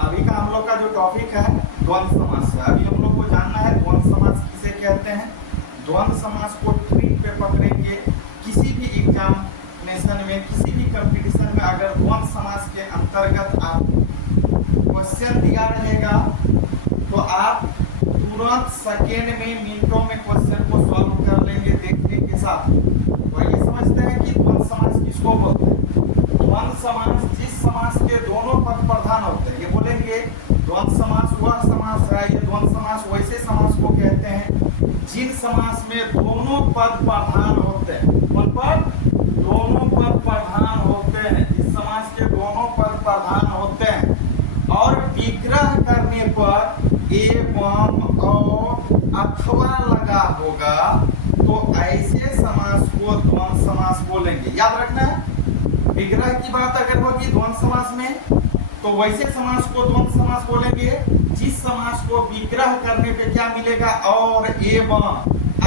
अभी का हम लोग का जो टॉपिक है द्वंद्व समास है। अभी हम लोग को जानना है द्वंद्व समास किसे कहते हैं। द्वंद्व समास को ट्रिक पे पकड़ेंगे। किसी भी एग्जामिनेशन में, किसी भी कंपटीशन में अगर द्वंद्व समास के अंतर्गत आप क्वेश्चन दिया रहेगा तो आप तुरंत सेकेंड में, मिनटों में क्वेश्चन को सॉल्व कर लेंगे देखने के साथ। तो ये समझते हैं कि द्वंद्व समास किसको बोलते हैं। द्वंद्व समास जिस समास के दोनों पद प्रधान होते हैं, ये बोलेंगे द्वंद्व समास वह समास है। ये द्वंद्व समास वैसे समास को कहते हैं जिन समास में दोनों पद प्रधान होते हैं। कौन पद? दोनों पद प्रधान होते हैं। जिस समास के दोनों पद प्रधान होते हैं और विग्रह करने पर एवं और अथवा लगा होगा तो ऐसे समास को द्वंद्व समास बोलेंगे। याद रखना है, विग्रह की बात अगर होगी द्वंद्व समास में तो वैसे समास को द्वंद्व समास बोलेंगे जिस समास को विग्रह करने पे क्या मिलेगा? और एवं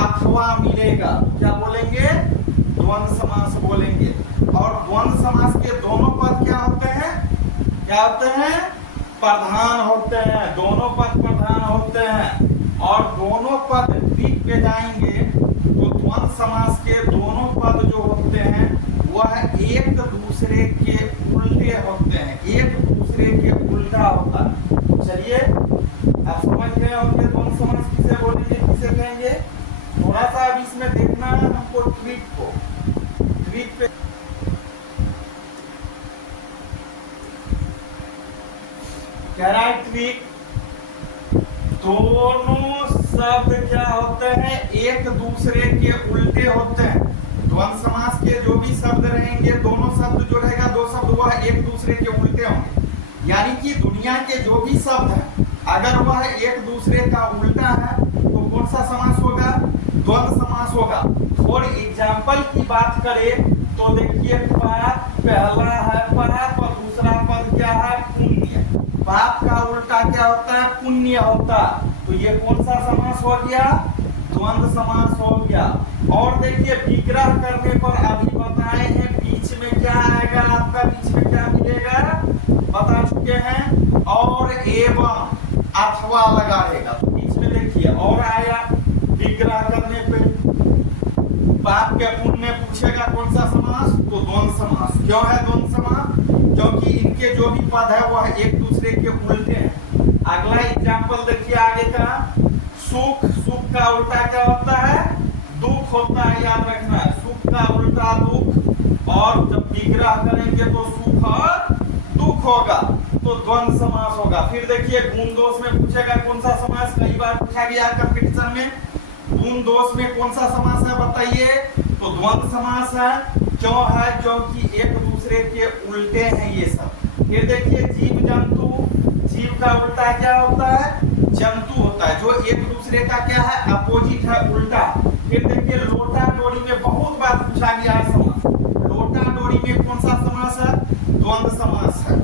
अथवा मिलेगा। क्या बोलेंगे? द्वंद्व समास बोलेंगे। और द्वंद्व समास के दोनों पद क्या होते हैं? क्या होते हैं? प्रधान होते हैं। दोनों पद प्रधान होते हैं और दोनों पद ट्रिक पे जाएंगे तो द्वंद्व समास के दोनों पद जो होते हैं वह एक दूसरे के उल्टे होते हैं। एक दूसरे के उल्टा होता है। चलिए आप समझ गए होंगे द्वंद्व समास किसे बोलेंगे, किसे कहेंगे। थोड़ा सा अब इसमें देखना है हमको ट्रिक को। ट्रिक पे कह रहा है ट्रिक, दोनों शब्द क्या होते हैं? एक दूसरे के उल्टे होते हैं। द्वंद्व समास के जो भी शब्द रहेंगे, दोनों शब्द जो रहेगा, दो शब्द वह एक दूसरे के उल्टे होंगे। यानी कि दुनिया के जो भी शब्द है अगर वह एक दूसरे का उल्टा है तो कौन सा समास होगा? द्वंद्व समास होगा। और एग्जाम्पल की बात करें तो देखिए पाप पहला है पाप और दूसरा पद क्या है? पुण्य। पाप का उल्टा क्या होता है? पुण्य होता। तो ये कौन सा समास हो गया? द्वंद्व समास हो गया। और देखिए विग्रह करने पर अभी बताए हैं बीच में क्या आएगा आपका? बीच में क्या मिलेगा बता चुके हैं। और एवं अथवा लगा रहेगा तो बीच में देखिए और आया। विग्रह करने पे पाप के पुण्य पूछेगा कौन सा समास? तो द्वंद्व समास। क्यों है द्वंद्व समास? क्योंकि इनके जो भी पद है वह एक दूसरे के उल्टे हैं। अगला एग्जाम्पल देखिए आगे का। सुख, सुख का उल्टा क्या होता है? दुख होता है। याद रखना है, सुख का उल्टा दुख। और जब विग्रह करेंगे तो सुख और दुख होगा तो द्वंद्व समास होगा। फिर देखिए गुण दोष में पूछेगा कौन सा समास? कई बार पूछा गया कंपटीशन में। गुण दोष में कौन सा समास है बताइए? तो द्वंद्व समास है। क्यों है? क्योंकि एक दूसरे के उल्टे हैं ये सब। फिर देखिए जीव जंतु, जीव का उल्टा क्या होता है? जंतु होता है। जो एक दूसरे का क्या है? अपोजिट है, उल्टा। फिर देखिए लोटा डोरी में बहुत बार पूछा गया है समास। लोटा डोरी में कौन सा समास है? द्वंद्व समास है।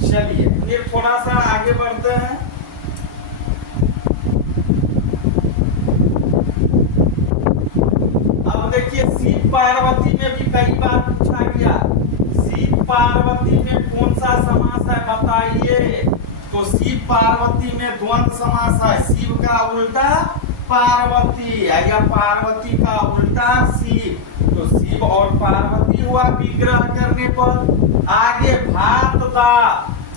चलिए फिर थोड़ा सा आगे बढ़ते हैं। अब देखिए शिव पार्वती में भी कई बार पूछा गया। शिव पार्वती में कौन सा समास है बताइए? तो शिव पार्वती में द्वंद्व समास है। शिव का उल्टा पार्वती या पार्वती का उल्टा शिव। तो शिव और पार्वती हुआ विग्रह करने पर। आगे भात दा,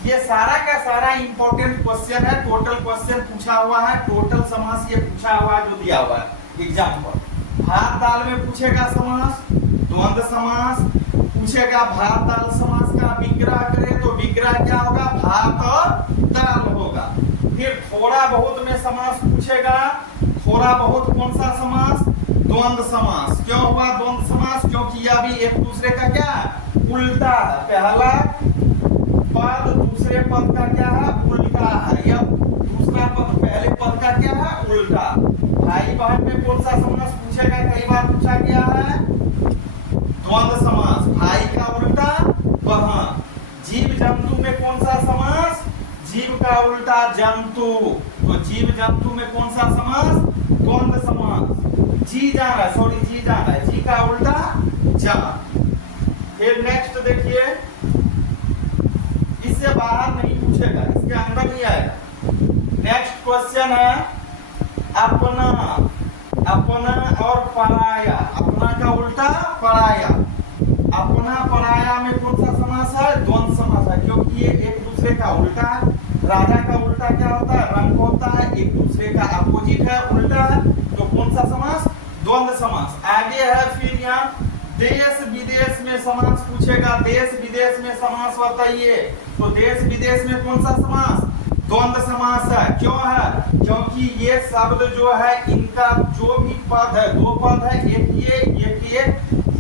ये सारा का सारा इंपॉर्टेंट क्वेश्चन है। टोटल क्वेश्चन पूछा हुआ है, टोटल समास ये पूछा हुआ जो दिया हुआ है एग्जाम्पल। भात दाल में पूछेगा समास द्वंद्व समास। पूछेगा भात दाल समास का विग्रह करे तो विग्रह क्या होगा? भात और दाल होगा। फिर थोड़ा बहुत में समास पूछेगा। थोड़ा बहुत कौन सा समास? द्वंद्व समास। क्यों हुआ द्वंद्व समास? क्योंकि यह भी एक दूसरे का क्या है? उल्टा है। पहला पद दूसरे पद का क्या है? उल्टा है। या दूसरा पद पहले पद का क्या है? उल्टा। भाई बहन में कौन सा समास पूछेगा? कई बार पूछा गया है द्वंद्व समास। भाई का उल्टा बहन। जीव जंतु में कौन सा समास? जीव का उल्टा जंतु। तो जीव जंतु में कौन सा समास? द्वंद्व समास। जी जान है, सॉरी जी जान है, जी का उल्टा जान। फिर नेक्स्ट देखिए, इससे बाहर नहीं पूछेगा। के अंदर ही आएगा। नेक्स्ट क्वेश्चन है अपना। अपना और पराया, अपना का उल्टा पराया। अपना पराया में कौन सा समास है? द्वंद्व समास है, क्योंकि ये एक दूसरे का उल्टा है। राजा का उल्टा क्या होता है? रंग होता है, एक दूसरे का अपोजिट है, उल्टा है, तो कौन सा समास? द्वंद्व समास। आगे है फिर यहाँ देश विदेश में समास पूछेगा। देश विदेश में समास बताइए, तो देश विदेश में कौन सा समास? द्वंद्व समास है। क्यों है? क्योंकि ये शब्द जो है इनका जो भी पद है, दो पद है, एक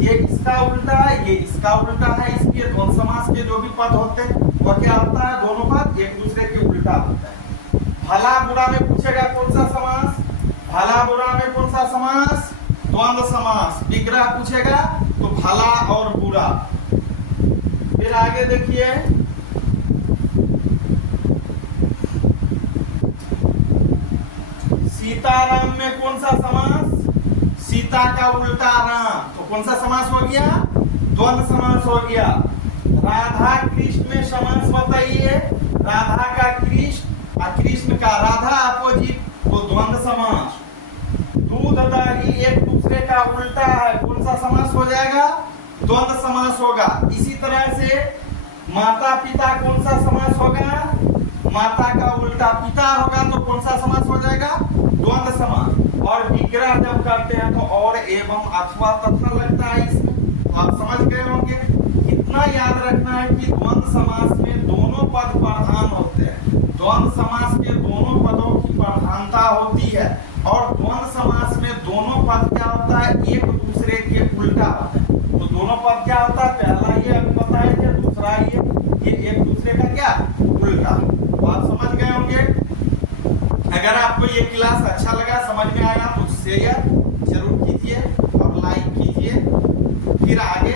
ये इसका उल्टा है, ये इसका उल्टा है, इसलिए द्वंद्व समास के जो भी पद होते हैं वो क्या होता है? दोनों पद एक दूसरे के उल्टा होता है। भला बुरा में पूछेगा कौन सा समास? भला बुरा में कौन सा समास? द्वंद्व समास। विग्रह पूछेगा तो भला और बुरा। फिर आगे देखिए सीताराम में कौन सा समास? सीता का उल्टा राम, तो कौन सा समास हो गया? द्वंद्व समास हो गया। राधा कृष्ण में समास बताइए। राधा का कृष्ण और कृष्ण का राधा अपोजिट, वो द्वंद्व समास। दूध दही एक दूसरे का उल्टा है, कौन सा समास हो जाएगा? द्वंद्व समास होगा। इसी तरह से माता पिता कौन सा समास होगा? माता का उल्टा पिता होगा, तो कौन सा समास हो जाएगा? द्वंद्व समास। और विग्रह जब करते हैं तो और एवं अथवा तथा लगता है इसमें, तो आप समझ गए होंगे। इतना याद रखना है कि द्वंद्व समास में दोनों पद प्रधान होते हैं। द्वंद्व समास के दोनों पदों की प्रधानता होती है, और द्वंद्व समास में दोनों पद क्या होता है? एक दूसरे के उल्टा होता है। तो दोनों पद क्या होता है? पहला ये अभी बताए थे, दूसरा ये एक दूसरे का क्या? उल्टा। तो आप समझ गए होंगे। अगर आपको ये क्लास अच्छा लगा, समझ में आया, तो शेयर जरूर कीजिए और लाइक कीजिए। फिर आगे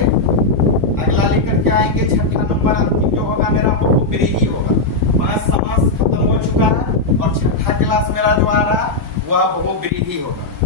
अगला लेकर के आएंगे। छठा नंबर अंतिम जो होगा मेरा बहुब्रीहि होगा। 5 समास खत्म हो चुका है और छठा क्लास मेरा जो आ रहा है वह बहुब्रीहि होगा।